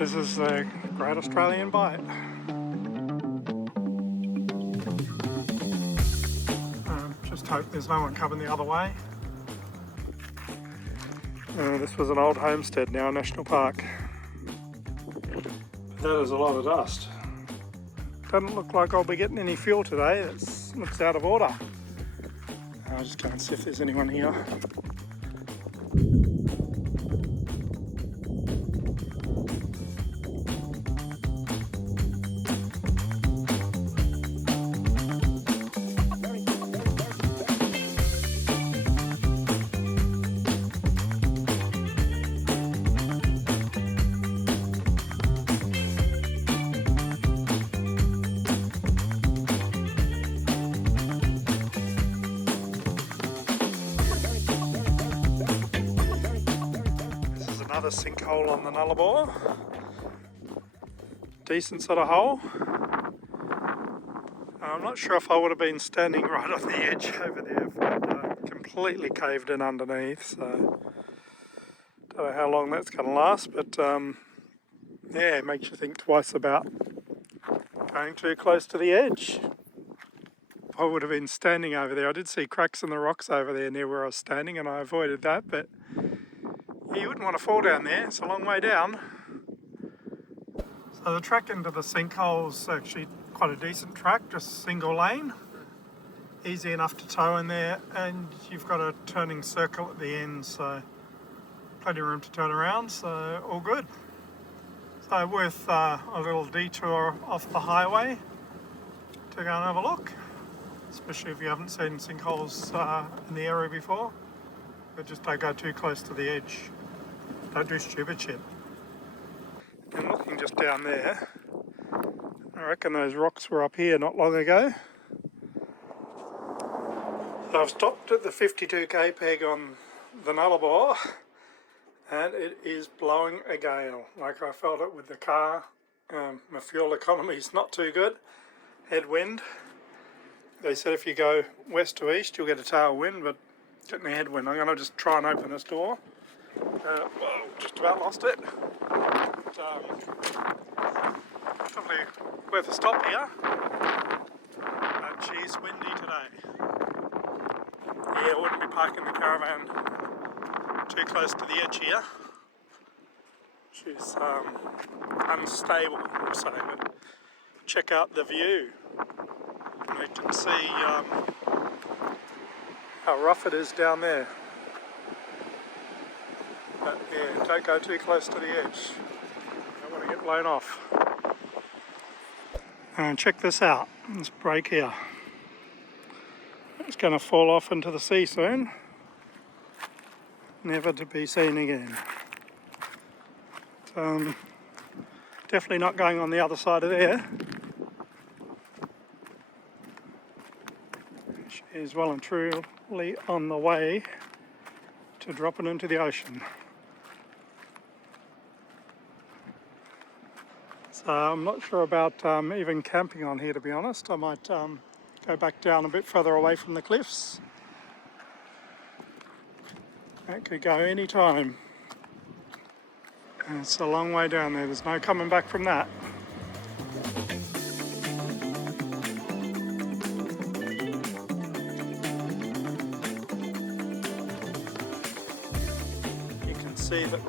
This is the Great Australian Bight. Just hope there's no one coming the other way. This was an old homestead, now a national park. That is a lot of dust. Doesn't look like I'll be getting any fuel today. It looks out of order. I'll just go and see if there's anyone here. Another sinkhole on the Nullarbor. Decent sort of hole. I'm not sure if I would have been standing right on the edge over there if I'd completely caved in underneath, so don't know how long that's going to last, but yeah, it makes you think twice about going too close to the edge. If I would have been standing over there, I did see cracks in the rocks over there near where I was standing and I avoided that, but you wouldn't want to fall down there, it's a long way down. So the track into the sinkhole's actually quite a decent track, just single lane. Easy enough to tow in there, and you've got a turning circle at the end, so plenty of room to turn around, so all good. So worth a little detour off the highway to go and have a look, especially if you haven't seen sinkholes in the area before. But just don't go too close to the edge. Don't do stupid shit. And looking just down there, I reckon those rocks were up here not long ago. So I've stopped at the 52k peg on the Nullarbor, and it is blowing a gale. Like I felt it with the car. My fuel economy is not too good. Headwind. They said if you go west to east you'll get a tailwind, but getting a headwind. I'm going to just try and open this door. Whoa, just about lost it. But, probably worth a stop here. But geez, windy today. Yeah, I wouldn't be parking the caravan too close to the edge here. She's unstable, I'm saying, but check out the view. You can see how rough it is down there. But yeah, don't go too close to the edge. You don't want to get blown off. And check this out, this break here. It's going to fall off into the sea soon. Never to be seen again. Definitely not going on the other side of there. She is well and truly on the way to dropping into the ocean. So I'm not sure about even camping on here, to be honest. I might go back down a bit further away from the cliffs. That could go any time. And it's a long way down there, there's no coming back from that. You can see that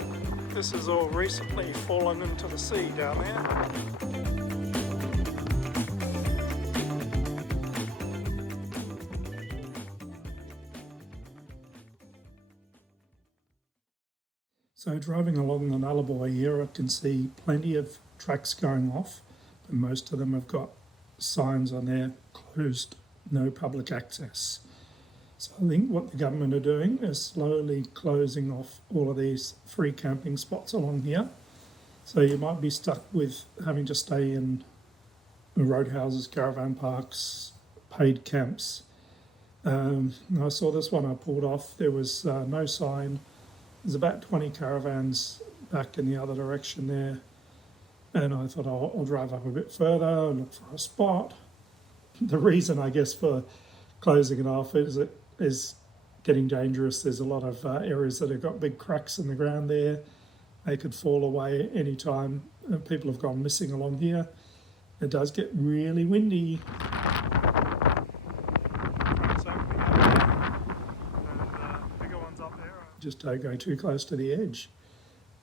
this has all recently fallen into the sea down there. So driving along the Nullarbor here, I can see plenty of tracks going off, but most of them have got signs on there, closed, no public access. So I think what the government are doing is slowly closing off all of these free camping spots along here. So you might be stuck with having to stay in roadhouses, caravan parks, paid camps. I saw this one I pulled off, there was no sign. There's about 20 caravans back in the other direction there. And I thought I'll drive up a bit further and look for a spot. The reason, I guess, for closing it off is it is getting dangerous. There's a lot of areas that have got big cracks in the ground there. They could fall away any time. People have gone missing along here. It does get really windy. Just don't go too close to the edge.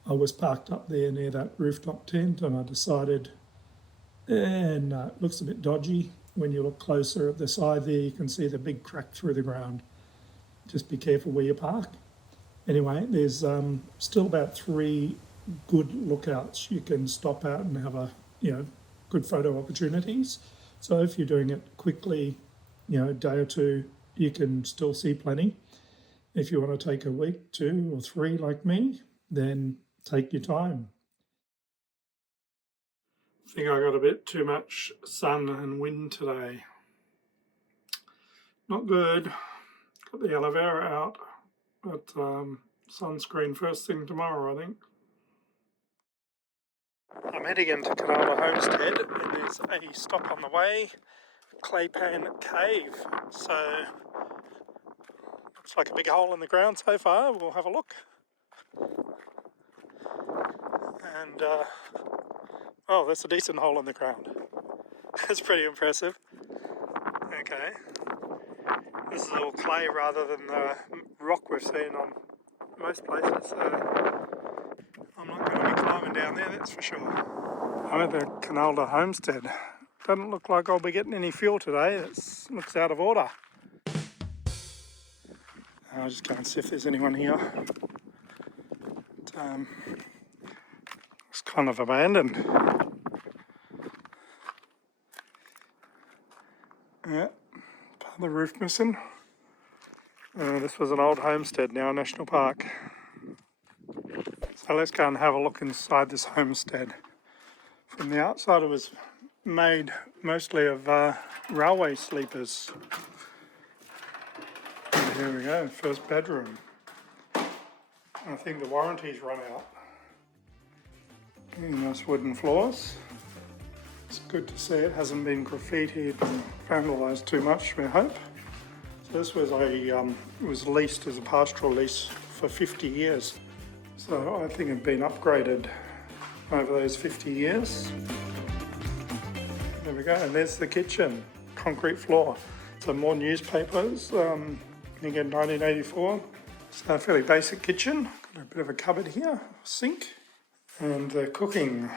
I was parked up there near that rooftop tent and I decided, it looks a bit dodgy. When you look closer at the side there, you can see the big crack through the ground. Just be careful where you park. Anyway, there's still about 3 good lookouts you can stop out and have a, good photo opportunities. So if you're doing it quickly, a day or 2, you can still see plenty. If you want to take a week, 2 or 3 like me, then take your time. I think I got a bit too much sun and wind today. Not good. Got the aloe vera out, but sunscreen first thing tomorrow, I think. I'm heading into Koonalda Homestead and there's a stop on the way, Claypan Cave. So, looks like a big hole in the ground so far. We'll have a look. And, oh, that's a decent hole in the ground. That's pretty impressive. Okay. This is all clay rather than the rock we've seen on most places, so I'm not going to be climbing down there, that's for sure. I'm at the Koonalda Homestead. Doesn't look like I'll be getting any fuel today. It looks out of order. I'll just go and see if there's anyone here. It's kind of abandoned. Yeah, part of the roof missing. This was an old homestead, now a national park. So let's go and have a look inside this homestead. From the outside it was made mostly of railway sleepers. And here we go, first bedroom. I think the warranty's run out. Nice wooden floors. It's good to see it hasn't been graffitied and vandalised too much, we hope. So this was was leased as a pastoral lease for 50 years. So I think it'd been upgraded over those 50 years. There we go, and there's the kitchen, concrete floor. So more newspapers, again 1984. So a fairly basic kitchen. Got a bit of a cupboard here, sink, and cooking.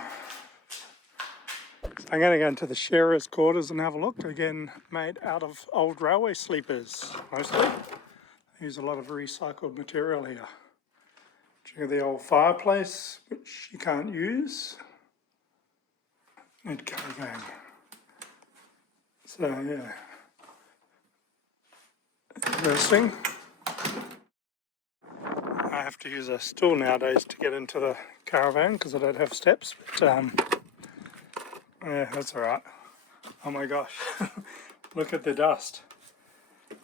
I'm going to go into the sharer's quarters and have a look. Again, made out of old railway sleepers, mostly. Use a lot of recycled material here. Check out the old fireplace, which you can't use. Need carry gang. So, yeah. Interesting. I have to use a stool nowadays to get into the caravan because I don't have steps, but yeah, that's alright. Oh my gosh, look at the dust.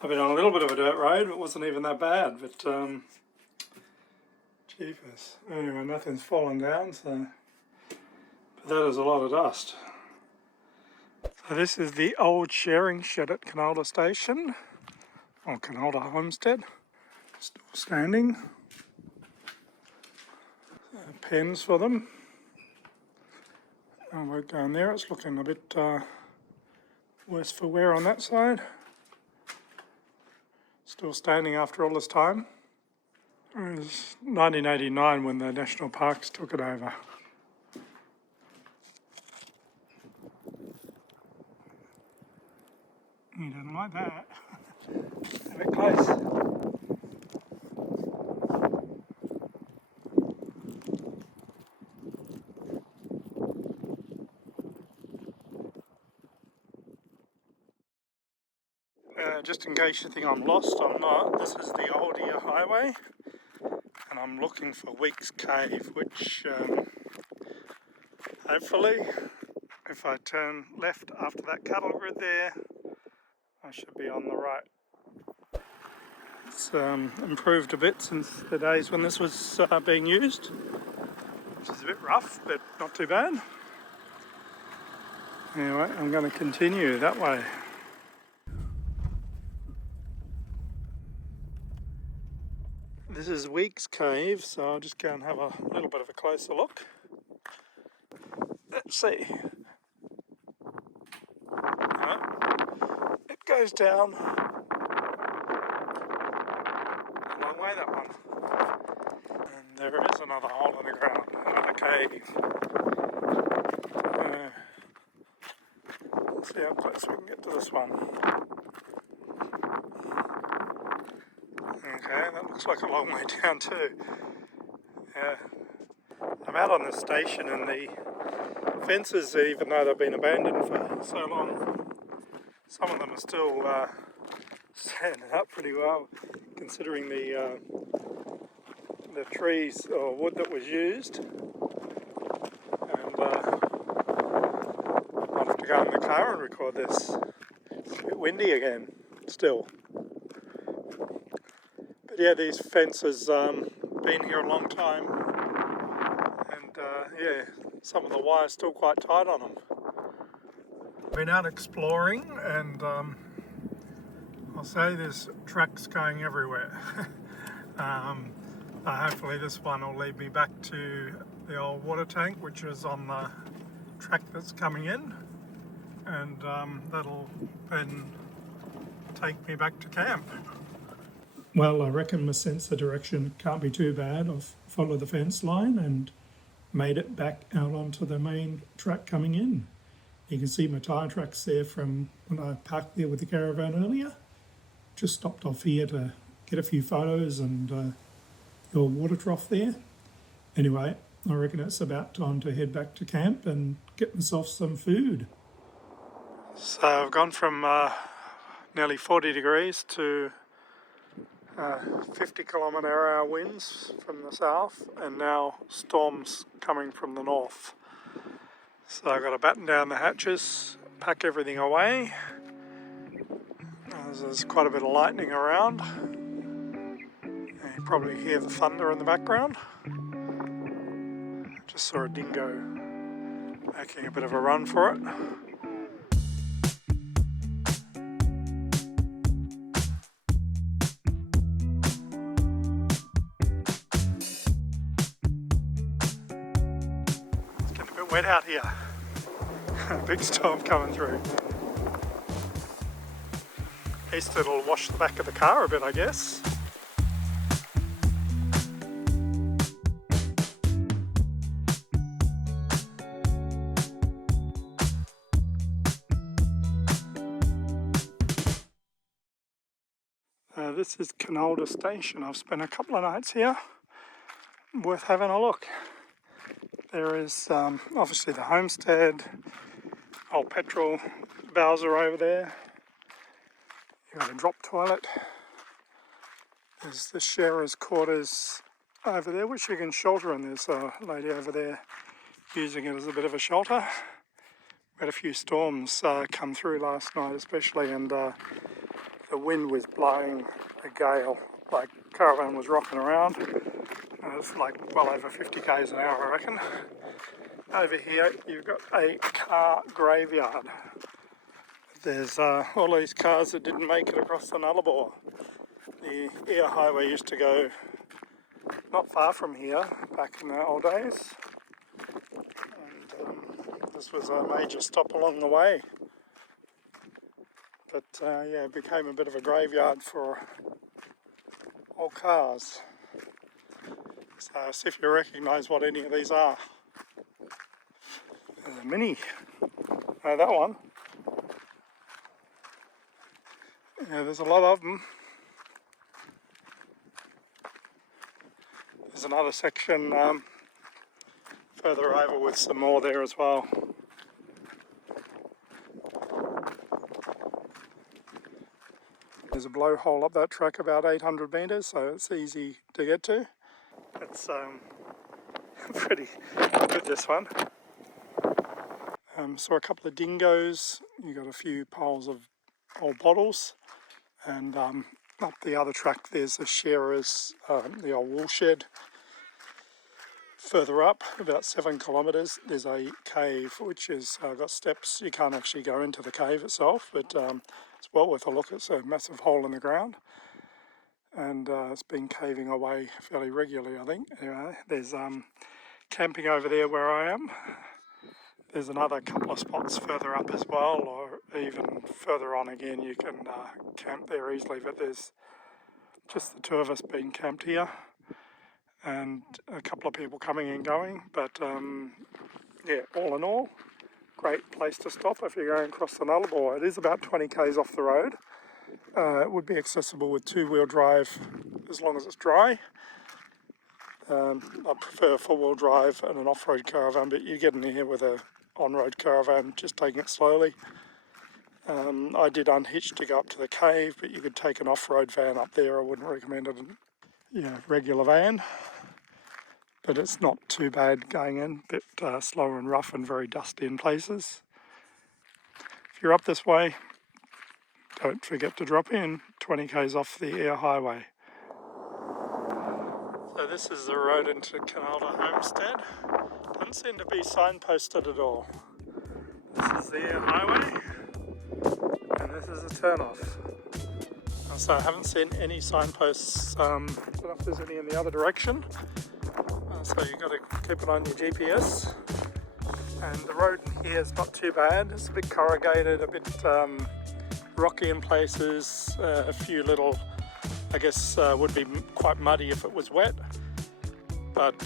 I've been on a little bit of a dirt road, it wasn't even that bad, but jeepers. Anyway, nothing's fallen down, so, but that is a lot of dust. So this is the old sharing shed at Koonalda Station, or Koonalda Homestead, still standing. Pens for them. I won't go in there, it's looking a bit worse for wear on that side. Still standing after all this time. It was 1989 when the national parks took it over. You didn't like that. A bit close. Just in case you think I'm lost, I'm not. This is the old Ear Highway and I'm looking for Weeks Cave, which hopefully if I turn left after that cattle grid there, I should be on the right. It's improved a bit since the days when this was being used, which is a bit rough but not too bad. Anyway, I'm going to continue that way. This This is Weeks Cave, so I'll just go and have a little bit of a closer look. Let's see. It goes down a long way, that one. And there is another hole in the ground, another cave. Let's see how close we can get to this one. Okay, that looks like a long way down too. Yeah. I'm out on the station and the fences, even though they've been abandoned for so long, some of them are still standing up pretty well, considering the trees or wood that was used. And I'll have to go in the car and record this. It's a bit windy again, still. But yeah, these fences been here a long time, and yeah, some of the wire's still quite tight on them. Been out exploring, and I'll say there's tracks going everywhere. Hopefully this one will lead me back to the old water tank, which is on the track that's coming in, and that'll then take me back to camp. Well, I reckon my sense of direction can't be too bad. I've followed the fence line and made it back out onto the main track coming in. You can see my tyre tracks there from when I parked there with the caravan earlier. Just stopped off here to get a few photos and your water trough there. Anyway, I reckon it's about time to head back to camp and get myself some food. So I've gone from nearly 40 degrees to 50 kilometre-hour winds from the south, and now storms coming from the north. So I've got to batten down the hatches, pack everything away. There's quite a bit of lightning around. And you probably hear the thunder in the background. Just saw a dingo making a bit of a run for it. Wet out here. Big storm coming through. At least it'll wash the back of the car a bit, I guess. This is Koonalda Station. I've spent a couple of nights here. Worth having a look. There is obviously the homestead, old petrol bowser over there. You've got a drop toilet. There's the sharer's quarters over there, which you can shelter in. There's a lady over there using it as a bit of a shelter. We had a few storms come through last night especially, and the wind was blowing a gale, like caravan was rocking around. It was like well over 50 k's an hour, I reckon. Over here you've got a car graveyard. There's all these cars that didn't make it across the Nullarbor. The air highway used to go not far from here back in the old days. And this was a major stop along the way. But yeah, it became a bit of a graveyard for old cars. So see if you recognise what any of these are. There's a Mini. That one. Yeah, there's a lot of them. There's another section further over with some more there as well. There's a blowhole up that track about 800 metres, so it's easy to get to. It's pretty good, this one. Saw a couple of dingoes. You got a few piles of old bottles, and up the other track there's the sharer's, the old wool shed. Further up, about 7 kilometres, there's a cave which has got steps. You can't actually go into the cave itself, but it's well worth a look. It's a massive hole in the ground. and it's been caving away fairly regularly, I think. Anyway, there's camping over there where I am. There's another couple of spots further up as well, or even further on again you can camp there easily, but there's just the two of us being camped here and a couple of people coming and going. But yeah, all in all, great place to stop if you're going across the Nullarbor. It is about 20 k's off the road. It would be accessible with two-wheel drive as long as it's dry. I prefer four-wheel drive and an off-road caravan, but you get in here with a on-road caravan, just taking it slowly. I did unhitch to go up to the cave, but you could take an off-road van up there. I wouldn't recommend it. Yeah, regular van, but it's not too bad going in. A bit slower and rough and very dusty in places. If you're up this way, don't forget to drop in 20 k's off the air highway. So this is the road into Koonalda Homestead. Doesn't seem to be signposted at all. This is the air highway, and this is a turn-off. So I haven't seen any signposts. I don't know if there's any in the other direction. So you've got to keep it on your GPS. And the road in here is not too bad. It's a bit corrugated, a bit rocky in places, a few little, I guess would be quite muddy if it was wet. But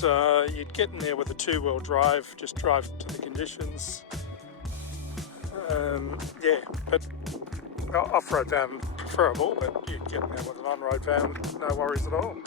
you'd get in there with a two-wheel drive, just drive to the conditions. Yeah, but off-road van preferable, but you'd get in there with an on-road van, no worries at all.